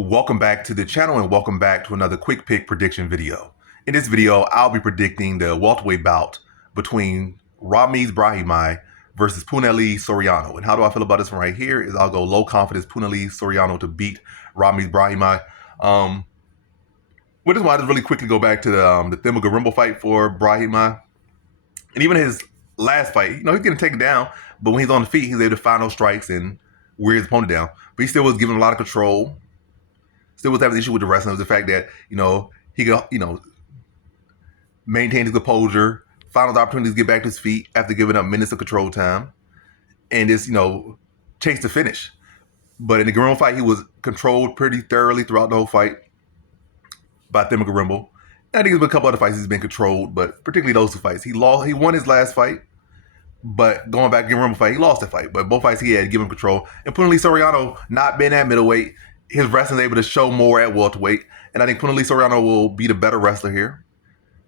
Welcome back to the channel and welcome back to another quick pick prediction video. In this video, I'll be predicting the welterweight bout between Ramiz Brahimaj versus Punahele Soriano. And how do I feel about this one right here is I'll go low confidence Punahele Soriano to beat Ramiz Brahimaj. With this one, I just really quickly go back to the Punahele fight for Brahimaj. And even his last fight, he's getting taken down, but when he's on the feet, he's able to find those strikes and wear his opponent down. But he still was given a lot of control. Still was having an issue with the wrestling. It was the fact that, he could, maintain his composure, find those opportunities to get back to his feet after giving up minutes of control time, and just, chase the finish. But in the Guerrero fight, he was controlled pretty thoroughly throughout the whole fight by Guerrero. And I think there's been a couple other fights he's been controlled, but particularly those two fights. He won his last fight, but going back to the Guerrero fight, he lost that fight. But both fights he had given him control. And Punahele Soriano, not being at middleweight, his wrestling is able to show more at welterweight. And I think Punahele Soriano will be the better wrestler here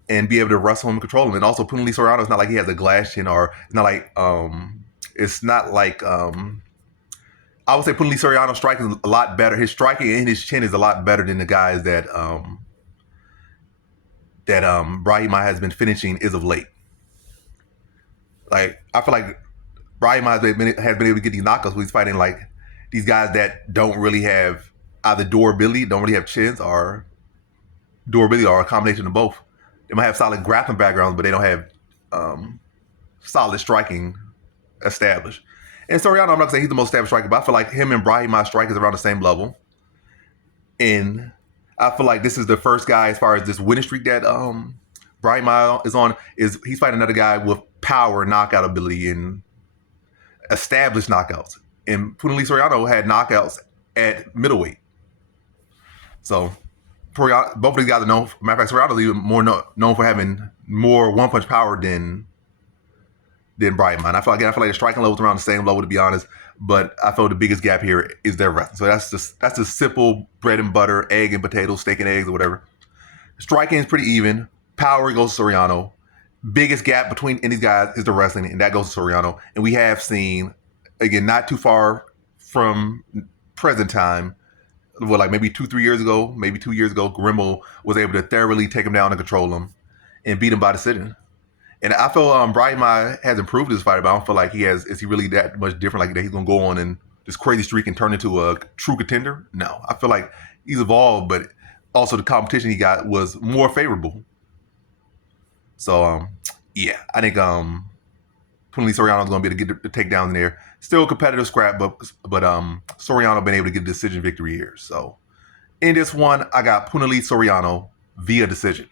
and be able to wrestle him and control him. And also Punahele Soriano, it's not like he has a glass chin, or it's not like I would say Punahele Soriano's striking is a lot better. His striking and his chin is a lot better than the guys that Brahimaj has been finishing as of late. Like, I feel like Brahimaj has been able to get these knockouts when he's fighting like these guys that don't really have either durability, don't really have chins, or durability, or a combination of both. They might have solid grappling backgrounds, but they don't have solid striking established. And Soriano, I'm not going to say he's the most established striker, but I feel like him and Brahimaj strike is around the same level. And I feel like this is the first guy, as far as this winning streak that Brahimaj is on, he's fighting another guy with power, knockout ability, and established knockouts. And Punahele Soriano had knockouts at middleweight. So both of these guys are known. Matter of fact, Soriano is even more known for having more one-punch power than Brahimaj. I feel like the striking level is around the same level, to be honest. But I feel the biggest gap here is their wrestling. So that's just simple bread and butter, egg and potatoes, steak and eggs, or whatever. Striking is pretty even. Power goes to Soriano. Biggest gap between these guys is the wrestling, and that goes to Soriano. And we have seen, again, not too far from present time, like maybe 2 years ago, Guerrero was able to thoroughly take him down and control him and beat him by decision. And I feel Brahimaj has improved his fight, but I don't feel like is he really that much different, like that he's going to go on and this crazy streak and turn into a true contender? No. I feel like he's evolved, but also the competition he got was more favorable. So, yeah, I think Punahele Soriano is going to be able to get the takedown in there. Still a competitive scrap, but Soriano been able to get a decision victory here. So, in this one, I got Punahele Soriano via decision.